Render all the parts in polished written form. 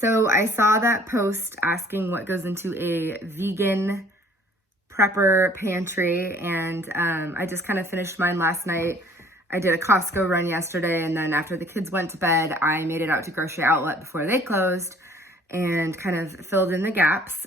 So I saw that post asking what goes into a vegan prepper pantry, and I just kind of finished mine last night. I did a Costco run yesterday, and then after the kids went to bed, I made it out to Grocery Outlet before they closed and kind of filled in the gaps.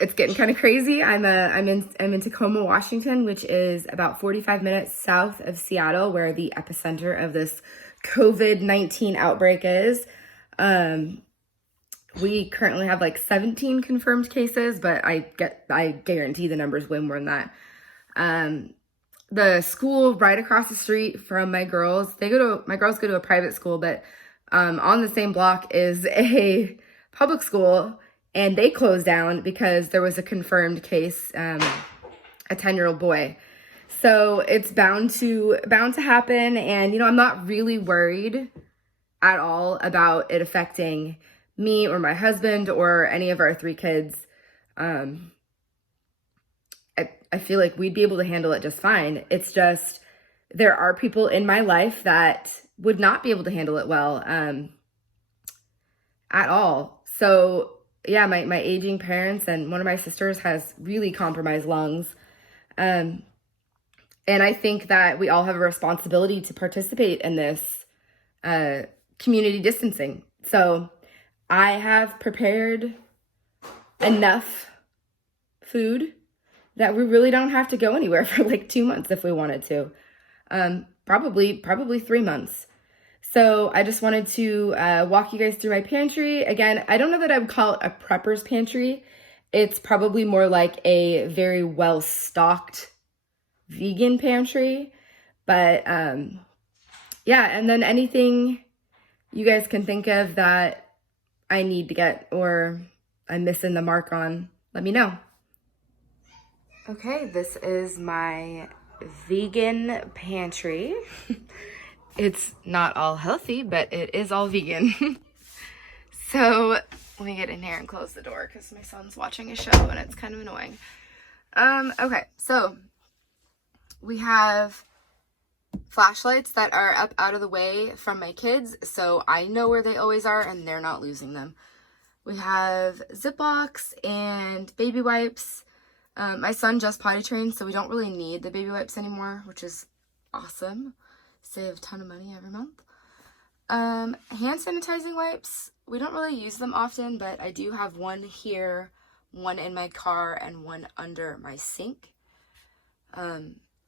It's getting kind of crazy. I'm in Tacoma, Washington, which is about 45 minutes south of Seattle, where the epicenter of this COVID-19 outbreak is. We currently have like 17 confirmed cases, but I guarantee the number's way more than that. The school right across the street from my girls, my girls go to a private school, but on the same block is a public school, and they closed down because there was a confirmed case, a 10-year-old boy. So it's bound to happen, and I'm not really worried at all about it affecting me or my husband or any of our 3 kids. I feel like we'd be able to handle it just fine. It's just there are people in my life that would not be able to handle it well at all. So yeah, my aging parents and one of my sisters has really compromised lungs. And I think that we all have a responsibility to participate in this community distancing. So I have prepared enough food that we really don't have to go anywhere for like 2 months if we wanted to. Probably 3 months. So I just wanted to walk you guys through my pantry. Again, I don't know that I would call it a prepper's pantry. It's probably more like a very well-stocked vegan pantry. But yeah, and then anything you guys can think of that I need to get or I'm missing the mark on, let me know. Okay, this is my vegan pantry. It's not all healthy, but it is all vegan. So let me get in here and close the door because my son's watching a show and it's kind of annoying. Okay, so we have flashlights that are up out of the way from my kids, so I know where they always are and they're not losing them. We have Ziplocs and baby wipes. My son just potty trained, so we don't really need the baby wipes anymore, which is awesome. Save a ton of money every month. Hand sanitizing wipes. We don't really use them often, but I do have one here, one in my car, and one under my sink.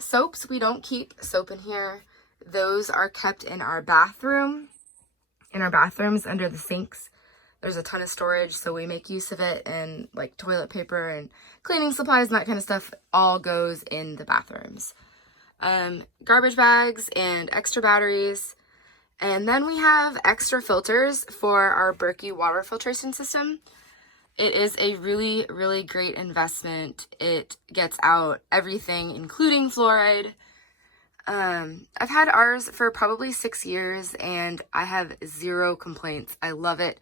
Soaps, we don't keep soap in here. Those are kept in our bathroom, in our bathrooms under the sinks. There's a ton of storage, so we make use of it, and like toilet paper and cleaning supplies and that kind of stuff all goes in the bathrooms. Garbage bags and extra batteries. And then we have extra filters for our Berkey water filtration system. It is a really, really great investment. It gets out everything, including fluoride. I've had ours for probably 6 years, and I have 0 complaints. I love it.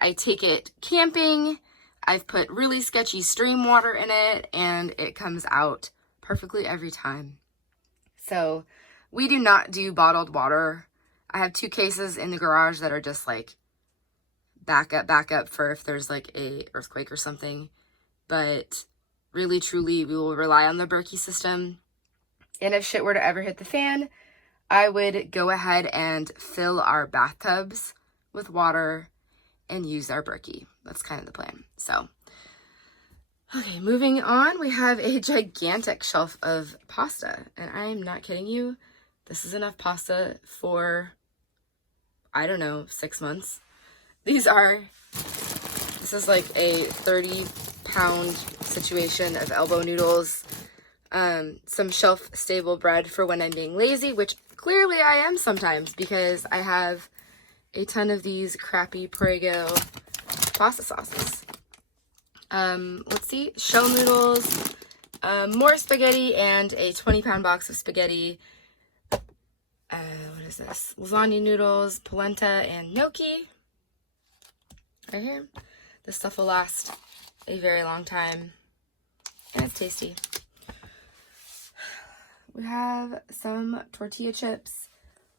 I take it camping. I've put really sketchy stream water in it, and it comes out perfectly every time. So we do not do bottled water. I have 2 cases in the garage that are just like backup for if there's like a earthquake or something. But really, truly, we will rely on the Berkey system. And if shit were to ever hit the fan, I would go ahead and fill our bathtubs with water and use our Berkey. That's kind of the plan. So, okay, moving on, we have a gigantic shelf of pasta. And I am not kidding you. This is enough pasta for, I don't know, 6 months. This is like a 30-pound situation of elbow noodles, some shelf-stable bread for when I'm being lazy, which clearly I am sometimes because I have a ton of these crappy Prego pasta sauces. Let's see, shell noodles, more spaghetti, and a 20-pound box of spaghetti. What is this? Lasagna noodles, polenta, and gnocchi. Right here. This stuff will last a very long time, and it's tasty. We have some tortilla chips,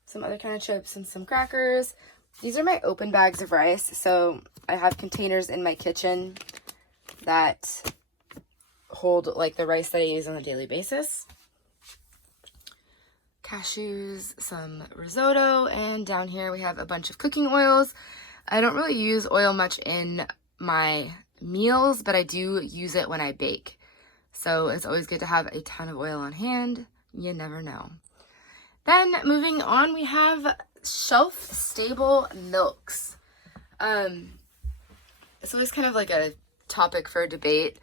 some other kind of chips, and some crackers. These are my open bags of rice. So I have containers in my kitchen that hold like the rice that I use on a daily basis. Cashews, some risotto, and down here we have a bunch of cooking oils. I don't really use oil much in my meals, but I do use it when I bake. So it's always good to have a ton of oil on hand. You never know. Then moving on, we have shelf-stable milks. It's always kind of like a topic for debate.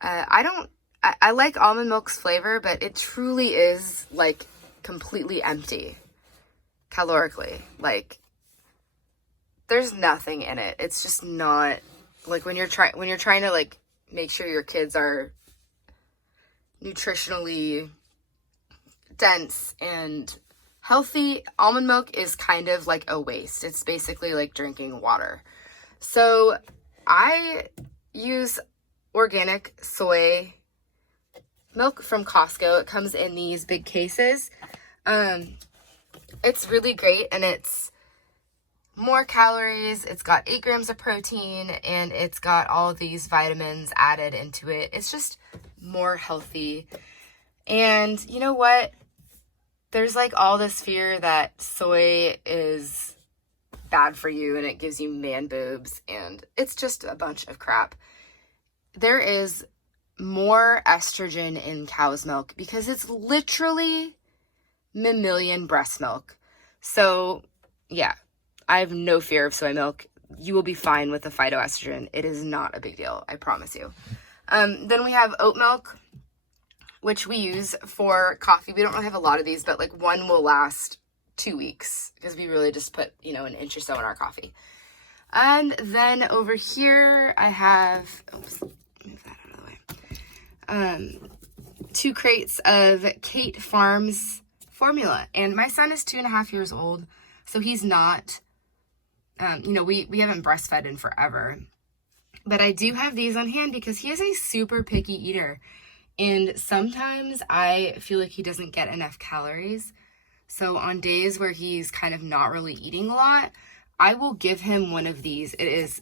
I like almond milk's flavor, but it truly is like completely empty calorically. Like there's nothing in it. It's just not like when you're trying to like make sure your kids are nutritionally dense and healthy, almond milk is kind of like a waste. It's basically like drinking water. So I use organic soy milk from Costco. It comes in these big cases. It's really great, and it's more calories. It's got 8 grams of protein, and it's got all these vitamins added into it. It's just more healthy. And you know what? There's like all this fear that soy is bad for you and it gives you man boobs, and it's just a bunch of crap. There is more estrogen in cow's milk because it's literally mammalian breast milk. So yeah, I have no fear of soy milk. You will be fine with the phytoestrogen. It is not a big deal, I promise you. Then we have oat milk, which we use for coffee. We don't really have a lot of these, but like one will last 2 weeks because we really just put, an inch or so in our coffee. And then over here I have, move that out of the way. 2 crates of Kate Farms formula. And my son is 2.5 years old, so he's not, we haven't breastfed in forever. But I do have these on hand because he is a super picky eater. And sometimes I feel like he doesn't get enough calories. So on days where he's kind of not really eating a lot, I will give him one of these. It is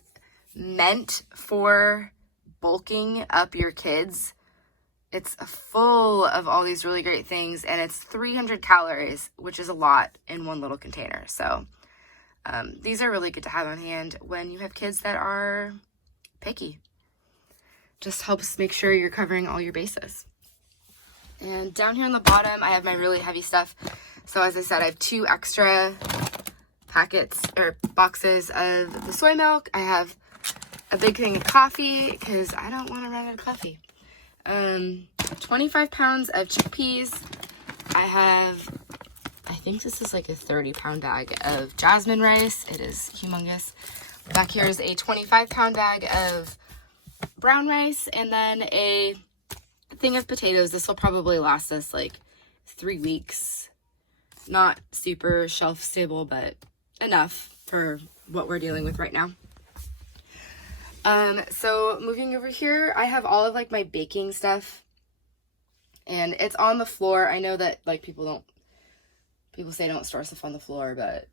meant for bulking up your kids. It's full of all these really great things, and it's 300 calories, which is a lot in one little container. So these are really good to have on hand when you have kids that are picky. Just helps make sure you're covering all your bases. And down here on the bottom, I have my really heavy stuff. So as I said, I have 2 extra packets or boxes of the soy milk. I have a big thing of coffee because I don't want to run out of coffee. 25 pounds of chickpeas. I think this is like a 30-pound bag of jasmine rice. It is humongous. Back here is a 25-pound bag of brown rice, and then a thing of potatoes. This will probably last us like 3 weeks. Not super shelf stable, but enough for what we're dealing with right now. So moving over here, I have all of like my baking stuff, and it's on the floor. I know that like people say don't store stuff on the floor, but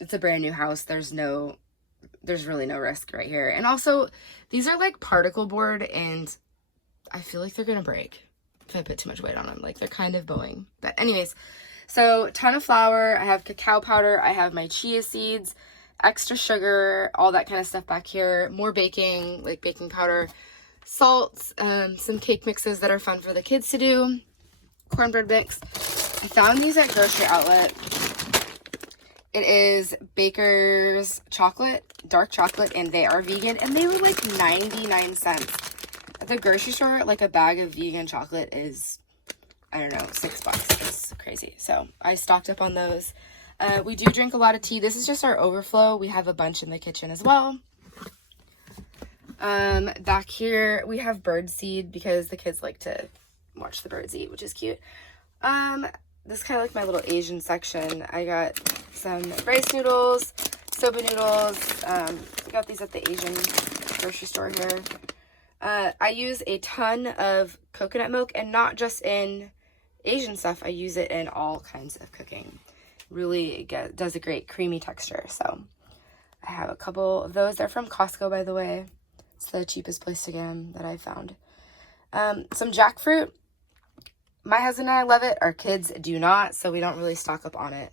it's a brand new house. There's really no risk right here. And also, these are like particle board, and I feel like they're gonna break if I put too much weight on them. Like they're kind of bowing. But anyways, so ton of flour. I have cacao powder. I have my chia seeds, extra sugar, all that kind of stuff back here. More baking, like baking powder, salt, some cake mixes that are fun for the kids to do, cornbread mix. I found these at Grocery Outlet. It is Baker's chocolate, dark chocolate, and they are vegan, and they were like 99 cents. At the grocery store, like a bag of vegan chocolate is, I don't know, $6. It's crazy. So I stocked up on those. We do drink a lot of tea. This is just our overflow. We have a bunch in the kitchen as well. Back here, we have bird seed because the kids like to watch the birds eat, which is cute. This is kind of like my little Asian section. I got some rice noodles, soba noodles. I got these at the Asian grocery store here. I use a ton of coconut milk, and not just in Asian stuff. I use it in all kinds of cooking. really does a great creamy texture. So I have a couple of those. They're from Costco, by the way. It's the cheapest place to get them that I've found. Some jackfruit. My husband and I love it. Our kids do not, so we don't really stock up on it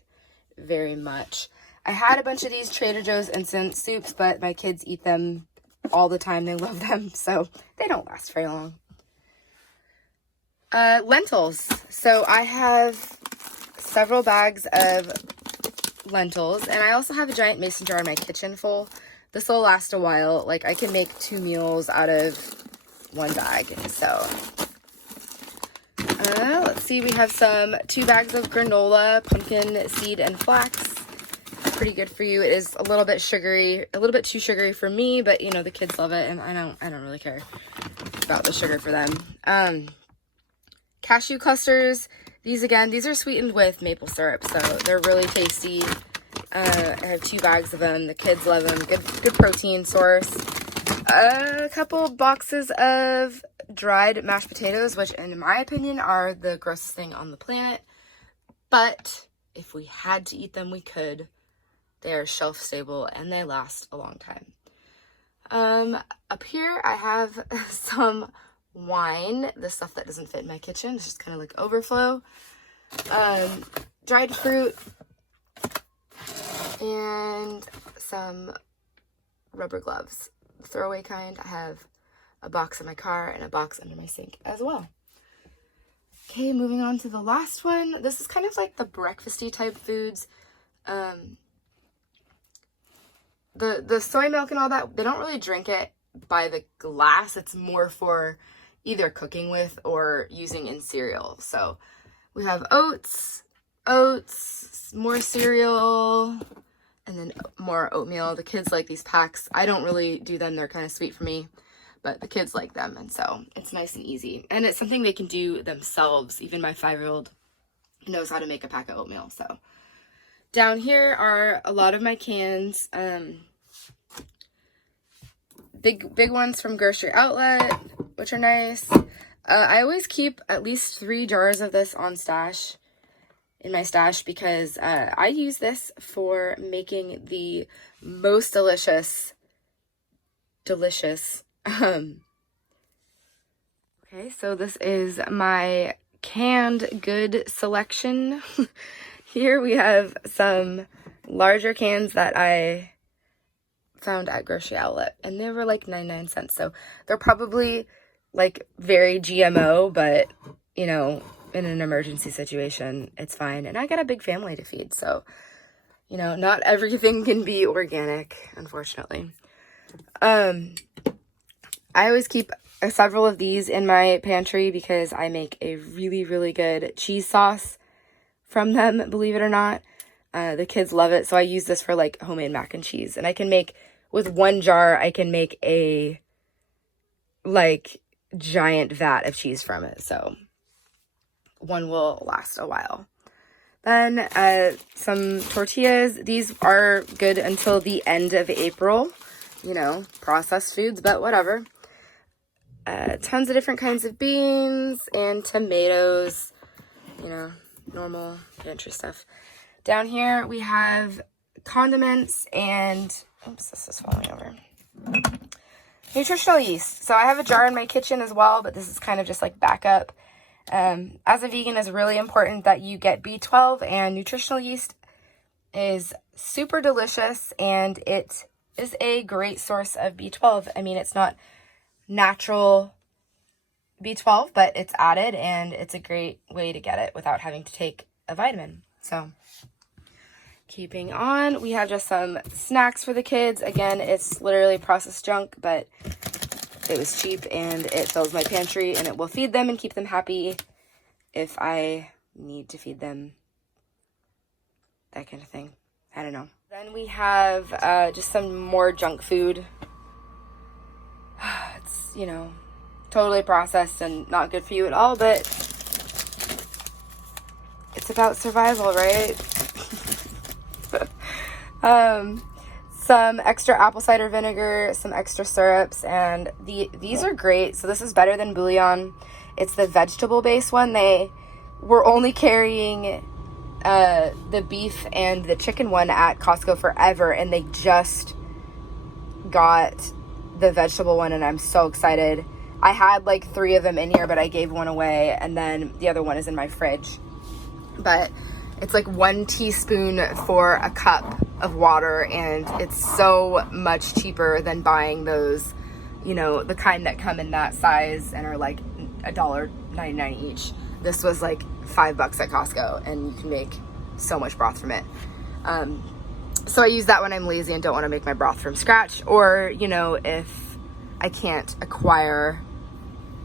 very much. I had a bunch of these Trader Joe's instant soups, but my kids eat them all the time. They love them, so they don't last very long. Lentils. So I have several bags of lentils, and I also have a giant mason jar in my kitchen full. This will last a while. Like, I can make 2 meals out of 1 bag. So let's see, we have 2 bags of granola, pumpkin seed and flax. Pretty good for you. It is a little bit sugary, a little bit too sugary for me, but you know, the kids love it, and I don't really care about the sugar for them. Cashew clusters. These are sweetened with maple syrup, so they're really tasty. I have 2 bags of them. The kids love them. Good protein source. A couple boxes of dried mashed potatoes, which in my opinion are the grossest thing on the planet. But if we had to eat them, we could. They are shelf stable and they last a long time. Up here I have some wine, the stuff that doesn't fit in my kitchen. It's just kind of like overflow. Dried fruit and some rubber gloves. Throwaway kind. I have a box in my car and a box under my sink as well. Okay, moving on to the last one. This is kind of like the breakfasty type foods. The soy milk and all that, they don't really drink it by the glass. It's more for either cooking with or using in cereal. So we have oats, more cereal, and then more oatmeal. The kids like these packs. I don't really do them. They're kind of sweet for me, but the kids like them, and so it's nice and easy. And it's something they can do themselves. Even my 5-year-old knows how to make a pack of oatmeal. So down here are a lot of my cans. Big ones from Grocery Outlet, which are nice. I always keep at least 3 jars of this on stash, in my stash, because I use this for making the most delicious. Okay, so this is my canned good selection. Here we have some larger cans that I found at Grocery Outlet, and they were like 99 cents. So they're probably like very GMO, but you know, in an emergency situation, it's fine. And I got a big family to feed, so you know, not everything can be organic, unfortunately. I always keep several of these in my pantry because I make a really, really good cheese sauce from them, believe it or not. The kids love it, so I use this for like homemade mac and cheese. And I can make, with 1 jar, I can make a like giant vat of cheese from it. So one will last a while. Then some tortillas. These are good until the end of April. You know, processed foods, but whatever. Tons of different kinds of beans and tomatoes. You know, normal pantry stuff. Down here we have condiments and, oops, this is falling over. Nutritional yeast. So I have a jar in my kitchen as well, but this is kind of just like backup. As a vegan, it's really important that you get B12, and nutritional yeast is super delicious, and it is a great source of B12. I mean, it's not natural B12, but it's added, and it's a great way to get it without having to take a vitamin. So keeping on, we have just some snacks for the kids. Again, it's literally processed junk, but it was cheap and it fills my pantry, and it will feed them and keep them happy if I need to feed them, that kind of thing. I don't know. Then we have just some more junk food. It's, you know, totally processed and not good for you at all, but it's about survival, right? Some extra apple cider vinegar, some extra syrups, and these are great. So this is better than bouillon. It's the vegetable-based one. They were only carrying the beef and the chicken one at Costco forever, and they just got the vegetable one, and I'm so excited. I had like 3 of them in here, but I gave one away, and then the other one is in my fridge. But it's like 1 teaspoon for a cup of water, and it's so much cheaper than buying those, you know, the kind that come in that size and are like $1.99 each. This was like $5 at Costco, and you can make so much broth from it. So I use that when I'm lazy and don't want to make my broth from scratch, or, you know, if I can't acquire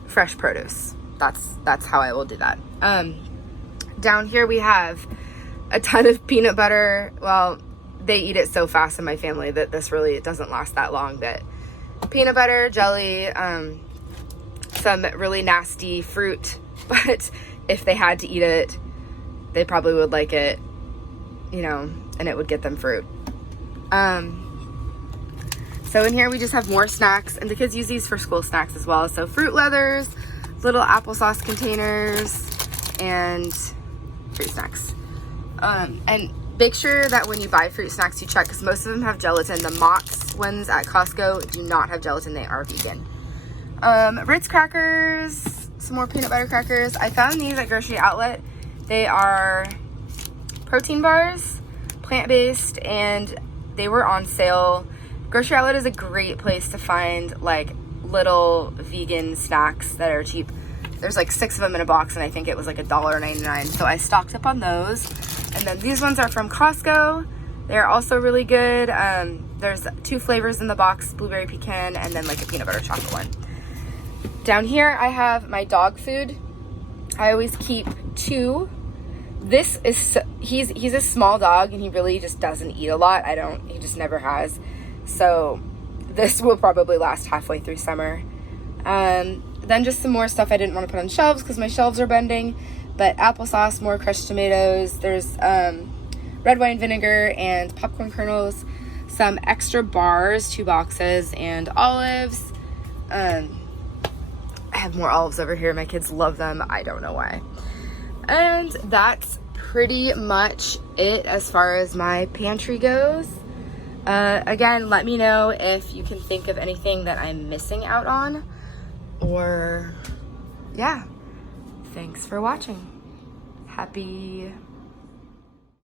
fresh produce. That's how I will do that. Down here we have a ton of peanut butter. Well, they eat it so fast in my family that this really doesn't last that long. But peanut butter, jelly, some really nasty fruit, but if they had to eat it, they probably would like it, you know, and it would get them fruit. So in here we just have more snacks, and the kids use these for school snacks as well. So fruit leathers, little applesauce containers, and fruit snacks. And make sure that when you buy fruit snacks, you check, because most of them have gelatin. The Mott's ones at Costco do not have gelatin. They are vegan. Ritz crackers, some more peanut butter crackers. I found these at Grocery Outlet. They are protein bars, plant-based, and they were on sale. Grocery Outlet is a great place to find like little vegan snacks that are cheap. There's like 6 of them in a box, and I think it was like $1.99. So I stocked up on those. And then these ones are from Costco. They're also really good. There's 2 flavors in the box, blueberry pecan, and then like a peanut butter chocolate one. Down here I have my dog food. I always keep 2. This is, he's a small dog, and he really just doesn't eat a lot. He just never has. So this will probably last halfway through summer. Then just some more stuff I didn't want to put on shelves because my shelves are bending. But applesauce, more crushed tomatoes. There's red wine vinegar and popcorn kernels. Some extra bars, 2 boxes, and olives. I have more olives over here. My kids love them. I don't know why. And that's pretty much it as far as my pantry goes. Again, let me know if you can think of anything that I'm missing out on, or yeah, thanks for watching. Happy